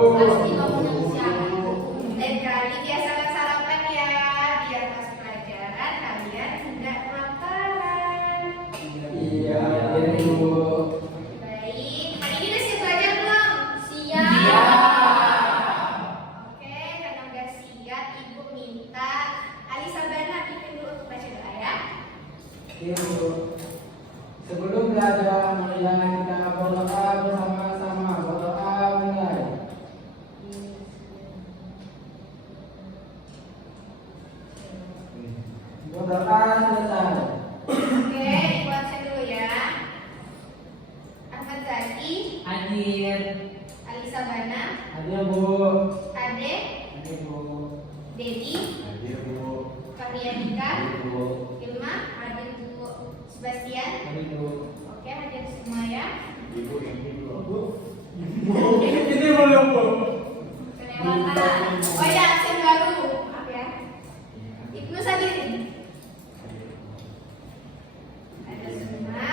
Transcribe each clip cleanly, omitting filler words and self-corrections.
Pasti bangun siang. Lain kali biasakan sarapan ya, biar pas pelajaran kalian tidak kelaparan. Iya, Bu. Baik, hari ini udah siap belajar belum? Siap. Iya. Oke, karena udah siap, Ibu minta Alisa Bana pimpin dulu untuk baca doa ya. Iya, Bu. Sebelum belajar, marilah kita berdoa bersama-sama. Berdoa mulai. Berdoa selesai. Oke, Ibu absen dulu ya. Ahmad Zaki, Hadir. Alisa Bana, Hadir, Bu. Ade, Hadir, Bu. Dedi, Hadir, Bu. Karyanika, Hadir, Bu. Ilma, hadir Bu Sebastian. Hadir, Bu. Oke, hadir semua ya. Ibu ini dulu. Bu. Ini belum, Bu. Kelewatan. Oh ya, absen baru. Maaf ya. Ibnu Sabiri. Ada semua.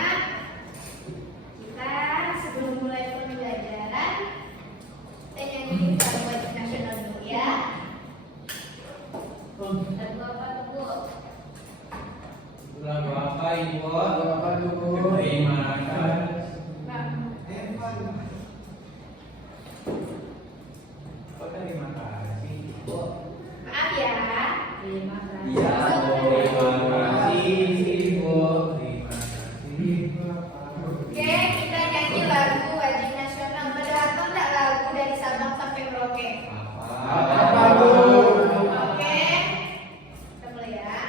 Kita sebelum mulai pembelajaran, kita nyanyi lagu wajib nasional dulu ya. Lagu apa tuh, Bu? Lagu apa Ibu? Apa dulu? Terima kasih. Oh, terima kasih Ibu. Maaf ya. Iya, Terima kasih Ibu. Terima kasih. Oke, kita nyanyi lagu wajib nasional. Pada hafal nggak lagu dari Sabang sampai Merauke? Apa, Bu? Oke, kita mulai ya.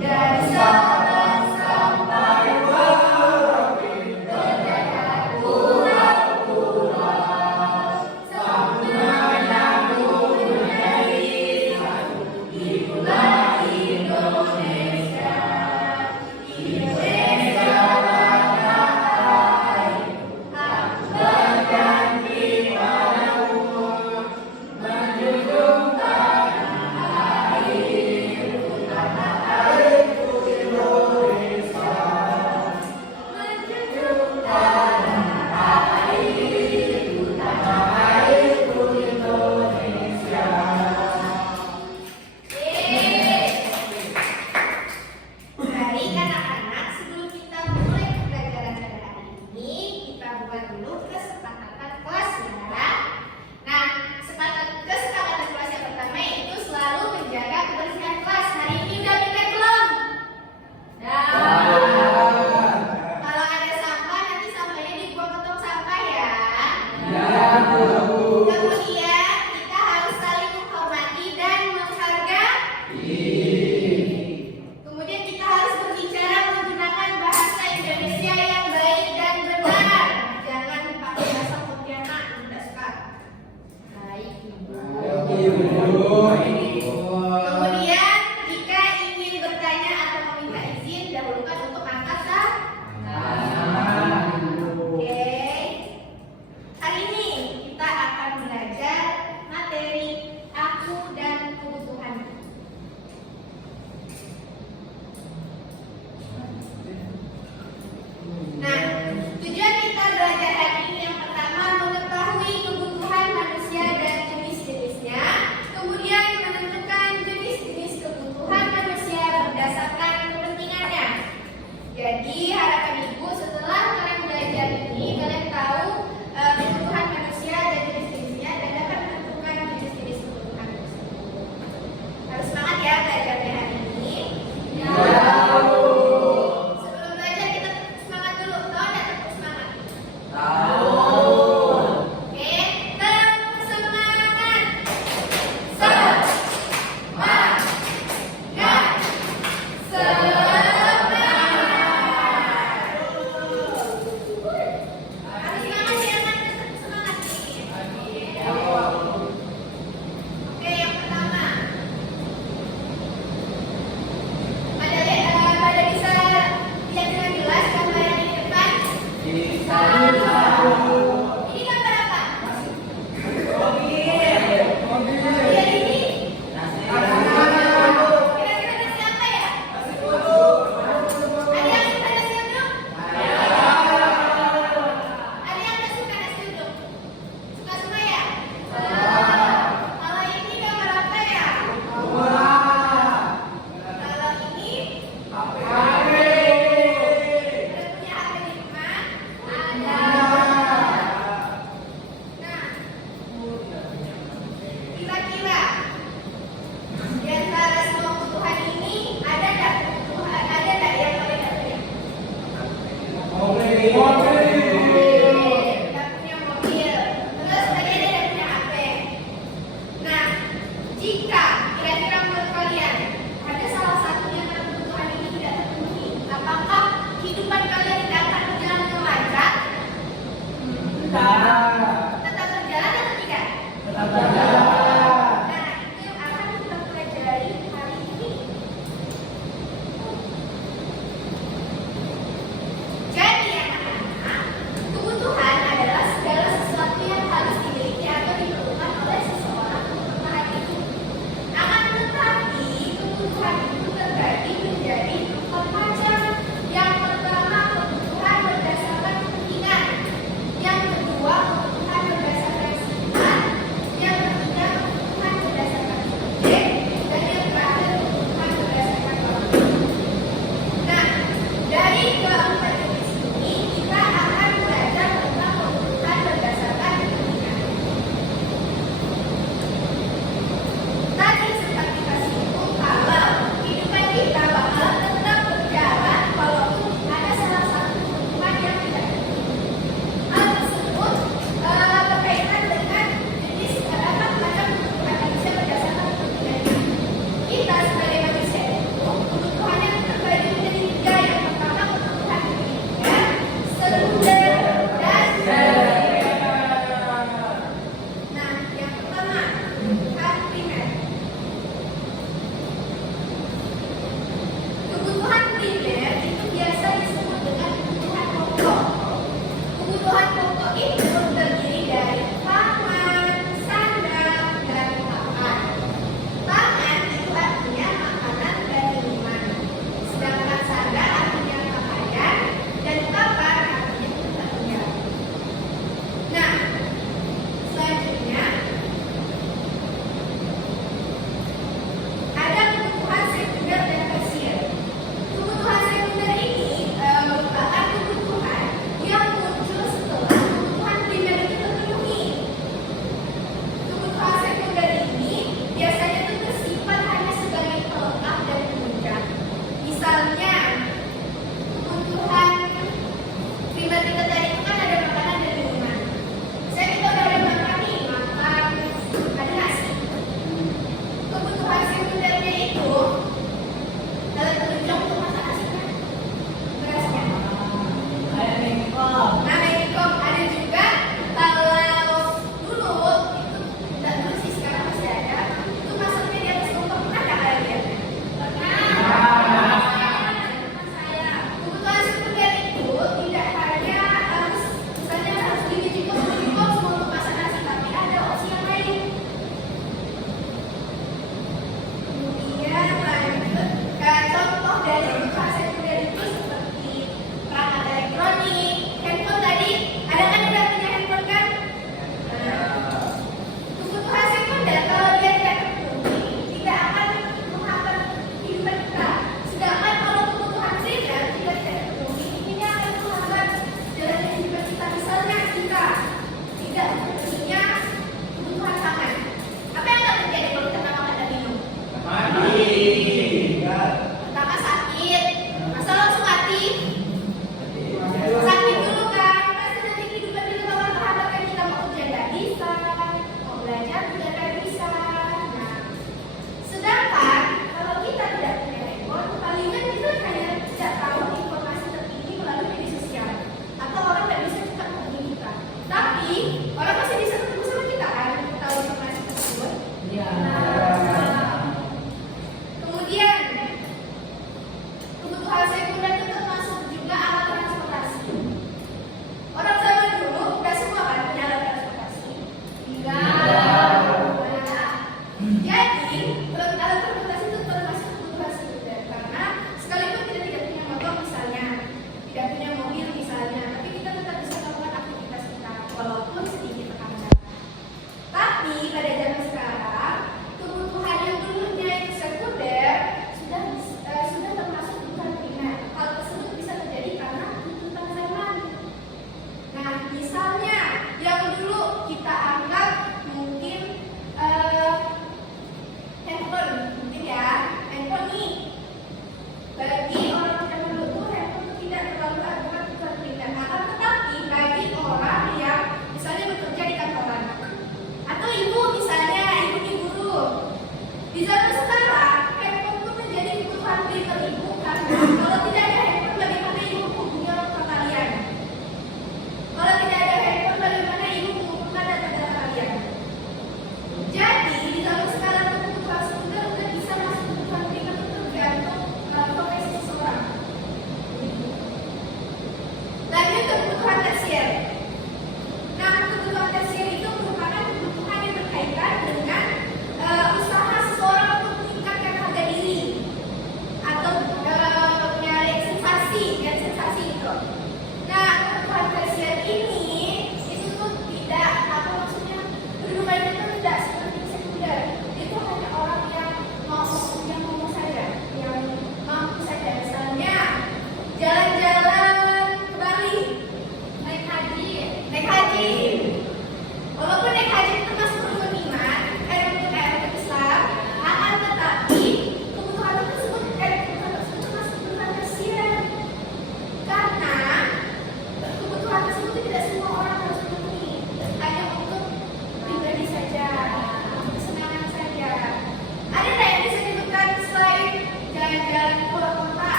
Dari Sabang sampai Merauke, berdekat pulau-pulau, sampai menyambung menjadi satu, itulah Indonesia. Indonesia bangga airku, aku berjanji padamu, menjunjung tanah airku, tanah airku Indonesia, menjunjung tanah airku, tanah airku Indonesia. Baik anak-anak, sebelum kita mulai pembelajaran pada hari ini, kita buat dulu kesepakatan kelas ya. Nah, kesepakatan kelas yang pertama itu selalu menjaga kebersihan kelas. Hari ini udah pikir belum? Kalau ada sampah, nanti sampahnya dibuang ke tong sampah ya. Kemudian kita harus saling menghormati dan menghargai. Kemudian kita harus berbicara menggunakan bahasa Indonesia yang baik dan benar. Jangan pakai bahasa Pontianak, tidak suka. Baik, Ibu. Kemudian jika ingin bertanya atau meminta izin, dahulukan untuk angkat tangan. Oke. Hari ini kita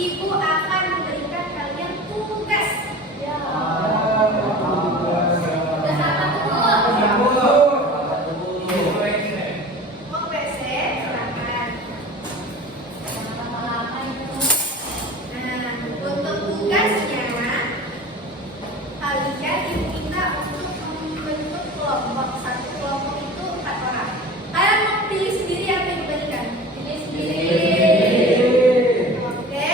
Ibu akan memberikan kalian tugas. Ya. Udah sama tuh. Mau WC, silakan. Nah, untuk tugasnya kalian diminta untuk membentuk kelompok. Satu kelompok itu 4 orang. Kalian mau pilih sendiri apa yang diberikan? Pilih sendiri. Oke,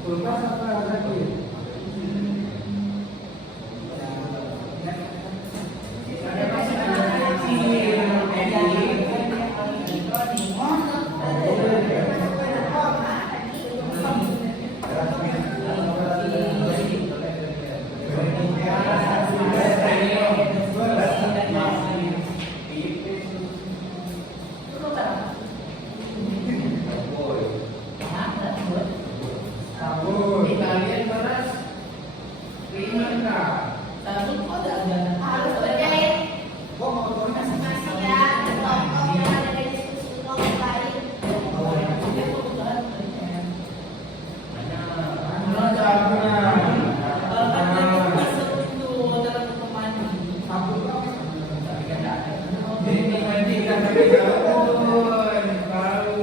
Kulkas apa lagi? Sabun. Italian beras. Harus berjahit masing-masing ya. Kelompok yang ada di diskusi kelompok lain. Mana sabunnya? Ini mandikan tapi sabun. Baru.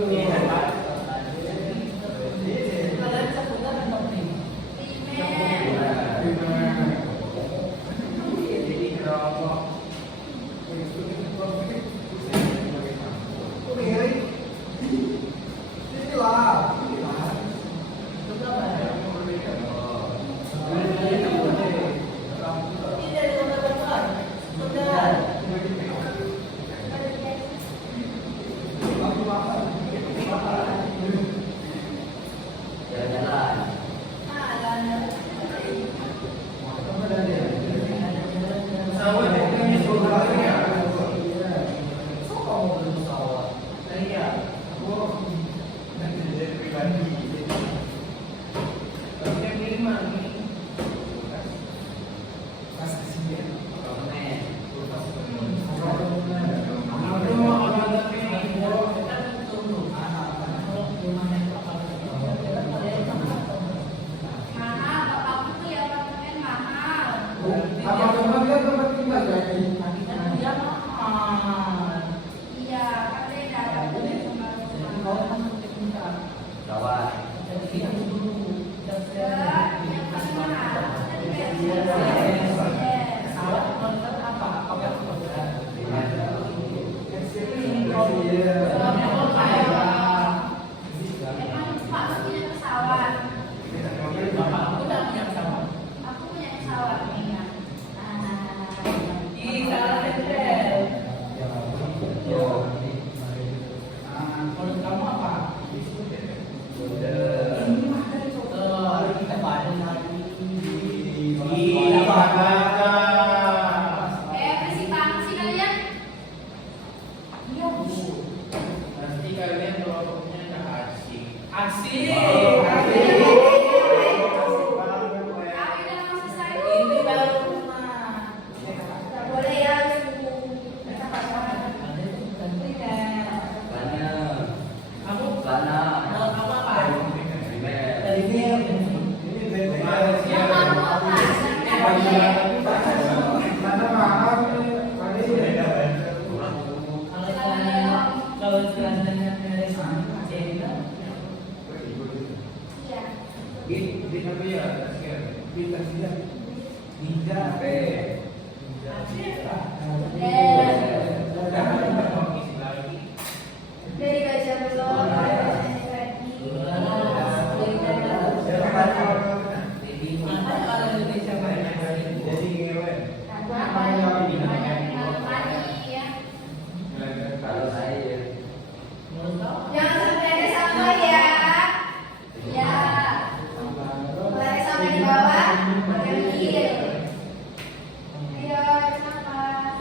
Primer. Mahal, bapakku tuh ya apartemen mahal. Apa dia tempat tinggal jadi? Iya, kan beda. Yang paling mahal. Emang Pak punya pesawat? Aku punya pesawat nih ya. Bersih banget sih kalian. Iya. Nanti kalian kelompoknya nggak asik. Kami udah mau selesai. Nggak boleh ya. Kita pacaran. Jangan lupa. Mana mahal nih? Iya. Di apa ya? Kita tidak. Ninja. Dari baca belum. Jadi ngewe. Jangan sampai ada sampah ya. Ya. Kalau ada sampah di bawah, ambil. Ayo, sampah.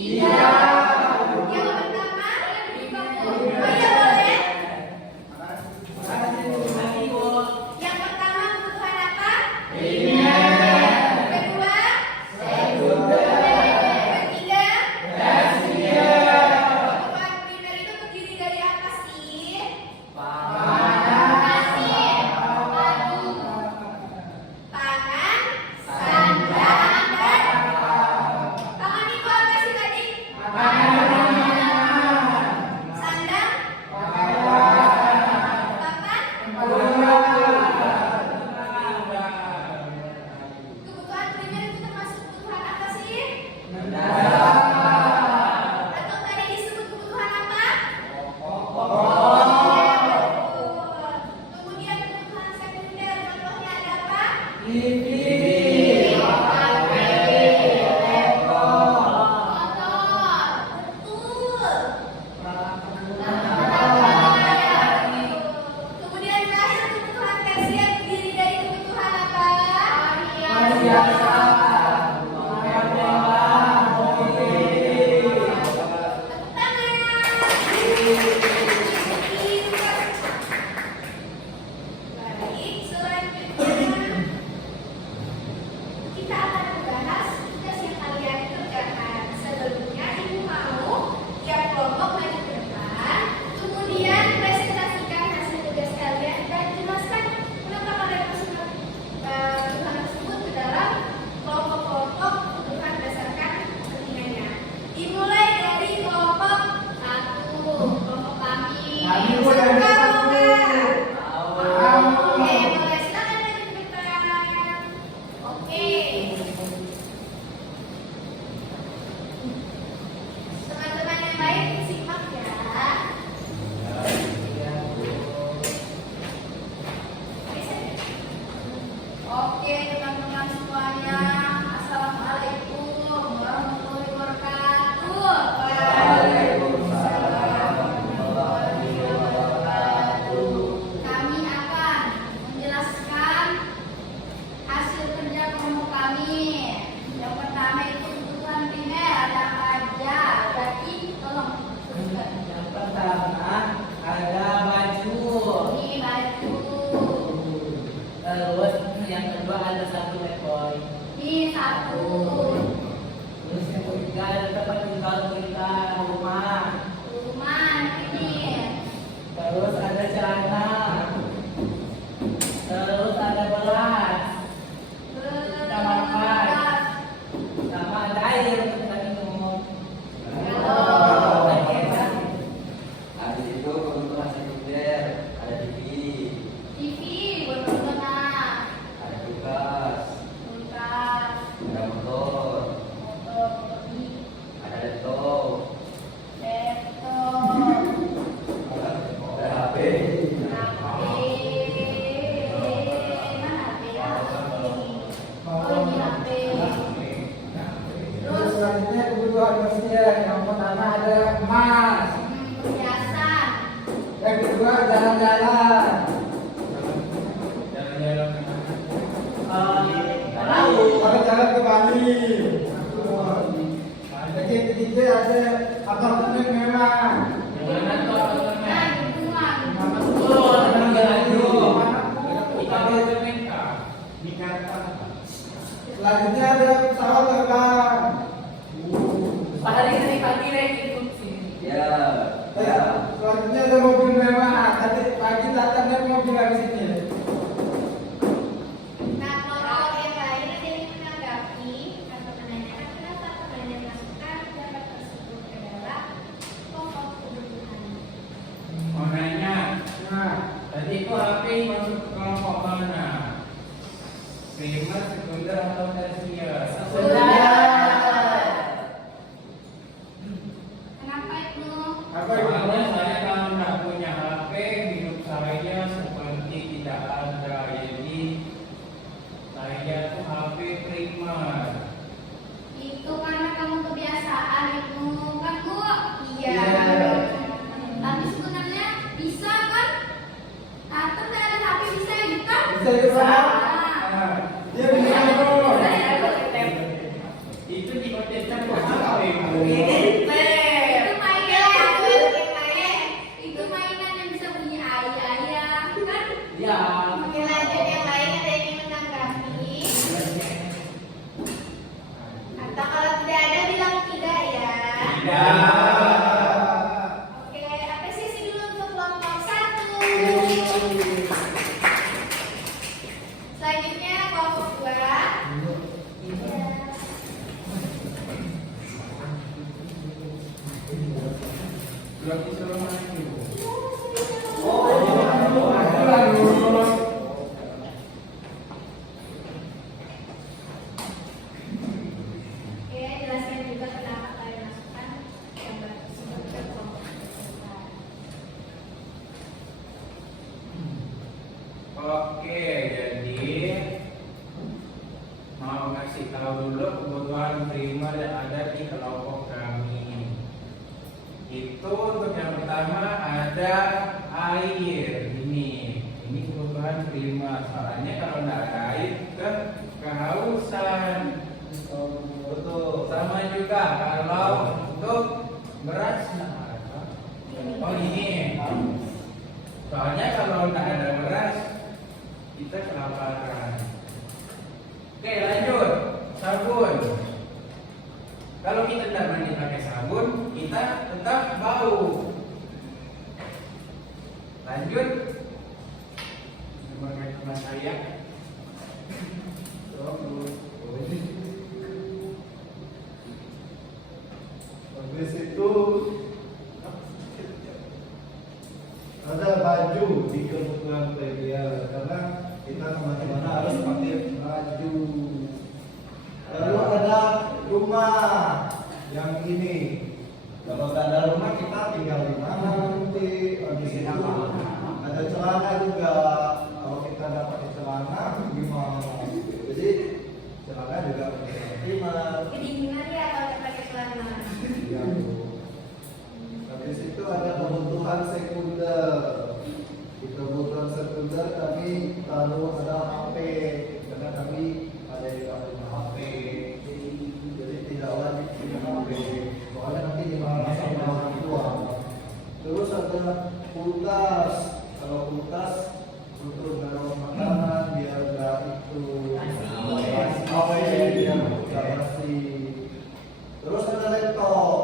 Iya. Yang pertama, oh iya boleh. Yang pertama kebutuhan apa? Kedua? Ketiga? Kebutuhan primer itu terdiri dari apa sih? Nasi, padu, pangan, sandang, dan pangan itu apa sih tadi? Sandang, papan, kebutuhan primer itu termasuk kebutuhan apa sih? Atau tadi disebut kebutuhan apa? Kemudian kebutuhan sekunder, contohnya ada apa? Motor, betul. Kemudian terakhir kebutuhan tersier terdiri dari kebutuhan apa? Tepuk tangan. Baik, selanjutnya kita akan membahas tugas yang kalian kerjakan. Sebelumnya ibu mau tiap kelompok maju ke depan, kemudian presentasikan hasil tugas kalian dan jelaskan kenapa kalian masukkan kebutuhan tersebut ke dalam kelompok-kelompok kebutuhan berdasarkan kepentingannya. Dimulai dari kelompok 1, kelompok kami. Kami Yang boleh satu tahu. kamu nggak? Tahu. Oke, boleh silakan maju ke depan. Oke. Teman-teman yang baik simak ya. Oke, teman-teman semuanya. Assalamualaikum warahmatullahi wabarakatuh. Kami akan menjelaskan hasil kerja kelompok kami. Yang pertama itu kebutuhan primer ada apa aja? Berarti tolong sebutkan. Yang pertama ada baju. Ini baju. Terus yang kedua ada satu ekor. Ini satu. Terus yang ketiga ada tempat tinggal kita, rumah. Rumah ini. Terus ada celana. Terus ada beras. Beras. Sama ada air untuk kita minum. Halo. Habis itu kebutuhan sekunder ada TV, TV buat nontonan. ada kulkas, Kulkas. ada motor, Motor. ada laptop, Laptop. ada HP, HP. Mana HP ya? Oh ini HP. Terus selanjutnya kebutuhan tersier. Yang pertama ada emas. Perhiasan. Yang kedua jalan-jalan. Jalan-jalan Kalau jalan ke Bali. Jadi yang ketiga ada apartemen mewah. Gimana tuh apartemen? Nah, lingkungan. Oh, teman kita berminta di kantor. Selanjutnya ada pesawat terbang. Padahal ini pagi ikut sini. ya, Selanjutnya ada mobil mewah. Tadi pagi datang naik mobil habis ini. Nah, kelompok yang lain ada yang menanggapi atau menanyakan kenapa kalian masukkan pendapat tersebut ke dalam kelompok kebutuhan. Mau nanya, Nah, tadi itu HP masuk ke kelompok mana? Primer, sekunder atau tersier? Kenapa itu? apa itu? Soalnya saya kalau nggak punya HP, hidup saya seperti tidak ada. Jadi saya tuh HP primer. Itu karena kamu kebiasaan itu kan Bu? Iya. Iya. Tapi sebenarnya bisa kan? Atau ada HP bisa ya bukan? Bisa juga. Dia bisa bro. Itu di hotel Itu mainan, itu mainan yang bisa bunyi ayah-ayah, kan? Ya. Oke, lanjut yang lain, ada yang ingin menanggapi? Atau kalau tidak ada bilang tidak ya. Oke, apresiasi dulu untuk kelompok 1. Selanjutnya kelompok 2. Belum disuruh maju. Oke, jelaskan juga kenapa kalian masukkan gambar tersebut ke kelompok 2. Oke, jadi mau ngasih tahu dulu kebutuhan primer yang ada di kelompok kami. Itu untuk yang pertama ada air. Ini kebutuhan primer. Soalnya kalau nggak ada air kehausan. Betul. Sama juga kalau untuk beras oh ini. Soalnya kalau nggak ada beras kita kelaparan. Oke, lanjut. Sabun. Kalau kita tidak mandi pakai sabun, kita tetap bau. Lanjut. Sebagai teman saya. Habis itu ada baju di kebutuhan primer karena kita kemana-mana harus pakai baju. Lalu ada rumah yang ini. Kalau tidak ada rumah kita tinggal di mana nanti. Habis itu ada celana juga. Kalau kita tidak pakai celana gimana? Jadi celana juga pakai primer. Kedinginan ya kalau pakai celana. Iya, Bu. Habis itu ada kebutuhan sekunder. Di kebutuhan sekunder kami taruh ada HP karena kami ada yang nggak punya HP. Jadi tidak wajib punya HP. Soalnya nanti dimarah sama orang tua. Terus ada kulkas. Kalau kulkas untuk naruh makanan biar nggak itu awet biar nggak basi. Terus ada laptop.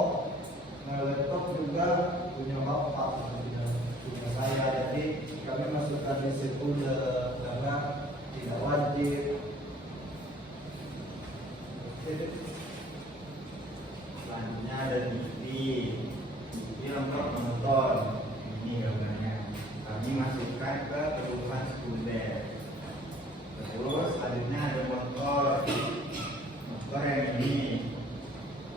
Nah, laptop juga punya bapak, punya saya. Jadi kami masukkan di sekunder karena tidak wajib. Selanjutnya ada TV. TV untuk menonton. Ini gambarnya. Kami masukkan ke kebutuhan sekunder. Terus selanjutnya ada motor. Motor yang ini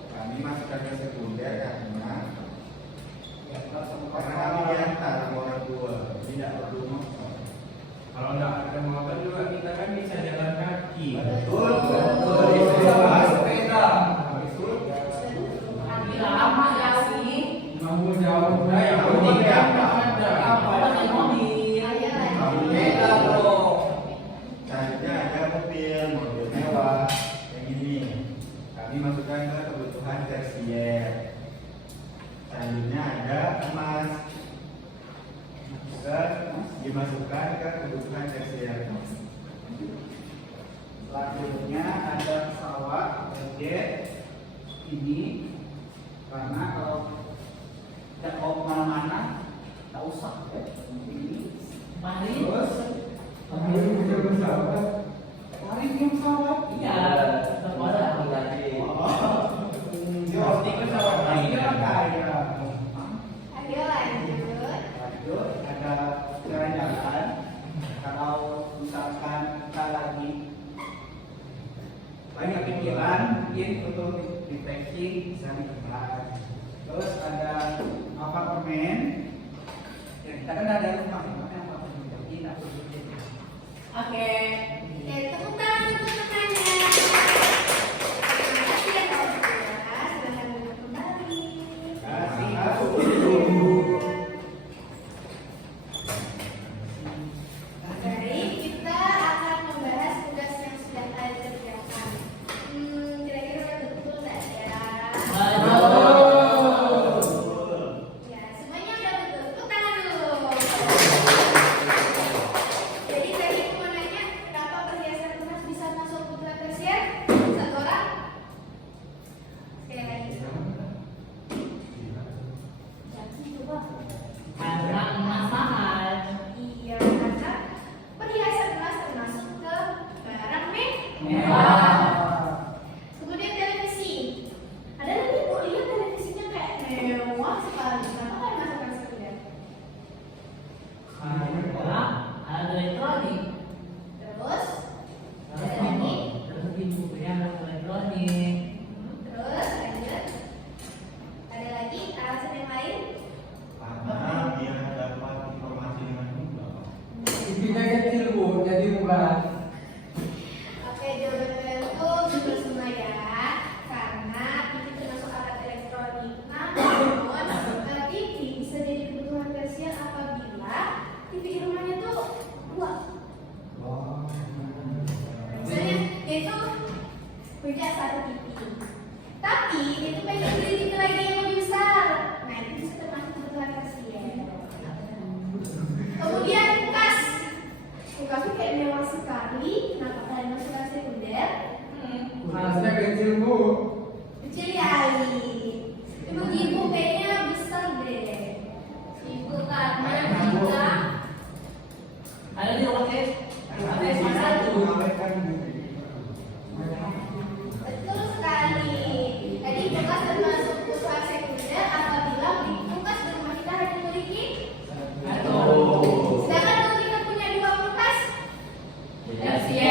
kami masukkan ke sekunder karena kami diantar sama orang tua, tidak perlu motor. Kalau nggak ada motor juga kita kan bisa jalan kaki. Betul. Bisa bawa sepeda. Lama ya sih. Mau jauh nah yang penting kan ada. Ayo lanjut. Beda bro. Selanjutnya ada mobil mewah yang ini. Kami masukkan ke kebutuhan tersier. Selanjutnya ada emas. Juga dimasukkan ke kebutuhan tersier. Selanjutnya ada pesawat jet ini karena kalau tidak mau kemana-mana tak usah ini mari Terus ambil punya pesawat. mari punya pesawat Iya. Masa aku tadi. Pasti pesawat ini ini. kan kaya Ayo lanjut. lanjut ada jalan-jalan kalau misalkan kita lagi banyak pikiran mungkin untuk deteksi bisa ditekan. Terus ada apartemen ya kita kan ada rumah makanya apartemen jadi tidak perlu deteksi. Oke, tepuk tangan untuk temannya. Terima kasih ya kelompok 2. Silakan duduk kembali. Baik, kita akan membahas tugas yang sudah kalian kerjakan. Kira-kira udah betul nggak ya? dia tuh pengen beli TV lagi yang lebih besar. Nah itu bisa termasuk kebutuhan pasien. Kemudian kulkas. Kulkasnya kayak mewah sekali. Kenapa kalian masukkan sekunder? Kulkasnya kecil bu. Kecil ya Ali. Ibu-ibu kayaknya besar deh. Ibu karena kita Ada di rumah tes. Ada yang satu. betul sekali. Tadi kulkas termasuk kebutuhan sekunder apabila kulkas di rumah kita hanya memiliki. Sedangkan kalau kita punya 2 kulkas, Ya,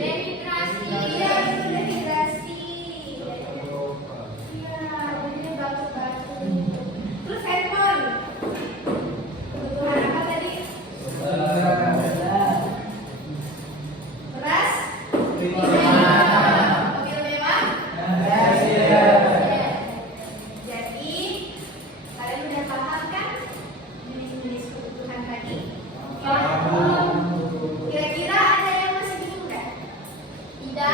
Denigrasi, ya itu denigrasi. Iya, jadi batu-batu. Terus handphone. Kebutuhan apa tadi? Beras? Mobil mewah? Jadi, kalian udah paham kan jenis-jenis kebutuhan tadi? Kira-kira ada yang masih bingung nggak? Tidak.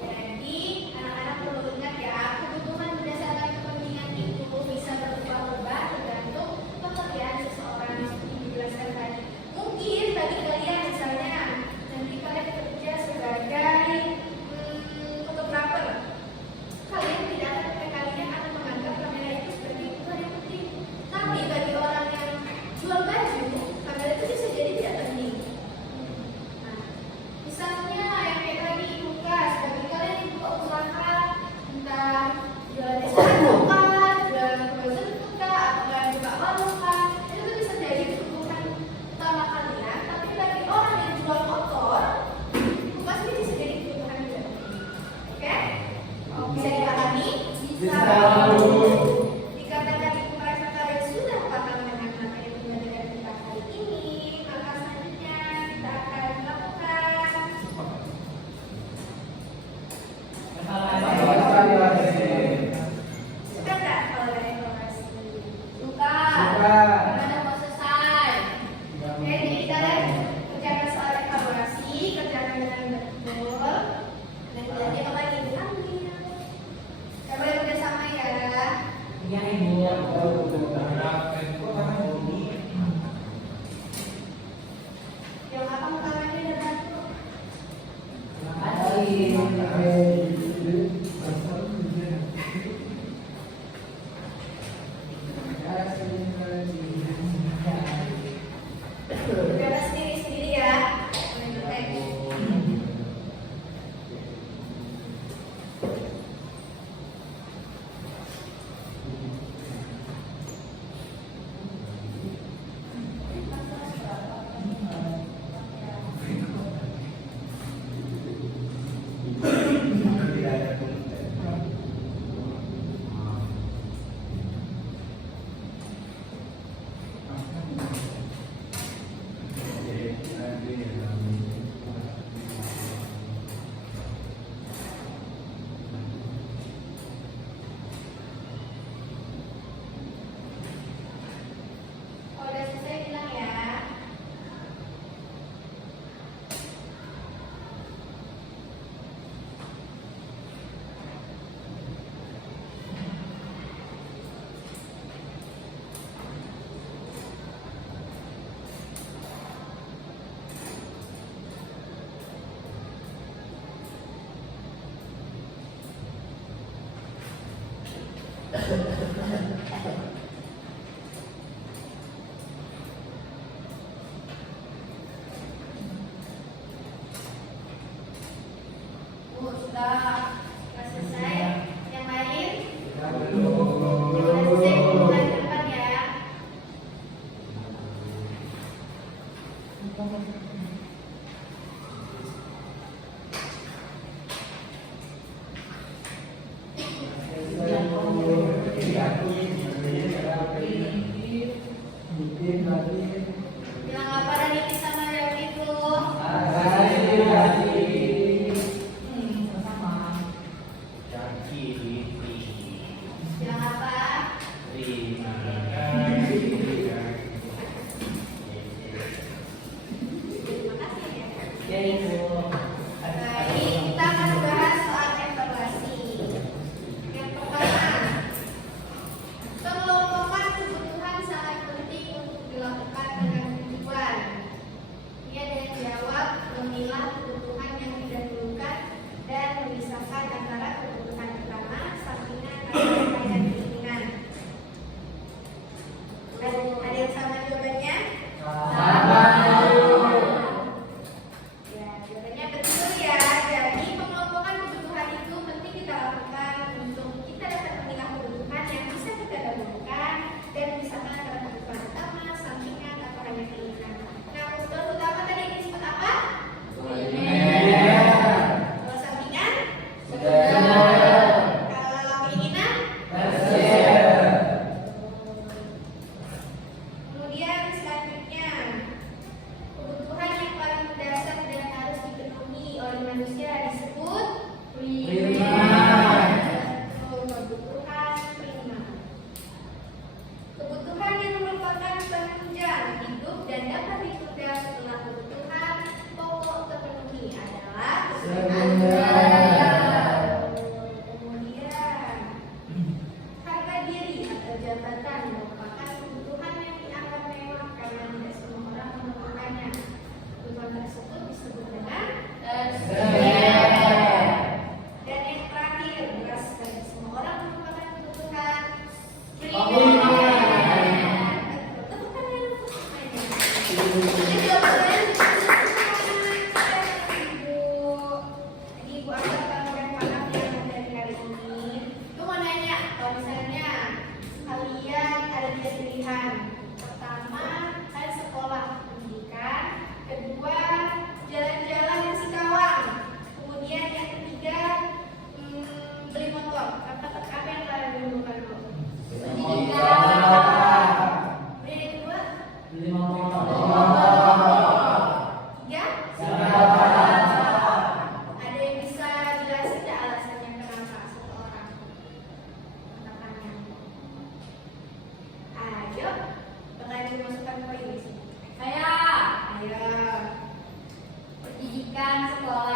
Jadi, anak-anak perlu ingat ya, kebutuhan berdasarkan kepentingan itu bisa berubah-ubah tergantung pekerjaan seseorang seperti dijelaskan tadi. Mungkin bagi kalian misalnya nanti kalian bekerja sebagai fotografer, kalian tidak akan kalian akan menganggap kamera itu sebagai kebutuhan yang penting. Tapi bagi orang yang jual baju, kamera itu bisa jadi tidak penting. Nah, misalnya yang kayak tadi Lukas, bagi kalian yang buka usaha entah jualan es krim, jualan frozen food kah, atau buka warung kah, itu tuh bisa jadi kebutuhan utama kalian. Tapi bagi orang yang jual motor, itu pasti bisa jadi kebutuhan juga. Oke? Bisa dipahami? Bisa. Dikatakan ibu merasa kalian sudah paham dengan materi pembelajaran kita kali ini, maka selanjutnya kita akan melakukan suka nggak kalau ada evaluasi? Suka. Gimana mau selesai? Oke, jadi kalian kerjakan soal evaluasi, kerjakan dengan betul. Dan kemudian apa lagi diambil? Kita boleh bekerjasama ya. Iya ibu. Yang apa utamanya udah bantu? Kerjakan sendiri-sendiri ya. Oke. Kalau udah selesai bilang ya. Sudah selesai. Yang lain? Sudah selesai bulan depan ya. Bilang apa Raniti sama Yogi tuh? Bilang apa? Terima kasih ya. Ya ibu. Baik, kita akan bahas soal evaluasi. Yang pertama, pengelompokan kebutuhan sangat penting untuk dilakukan dengan tujuan. Ini ada yang jawab memilah kebutuhan yang didahulukan dan memisahkan antara kebutuhan utama, sampingan, dan keinginan. Ada yang sama jawabannya? Ya, jawabannya pendidikan sekolah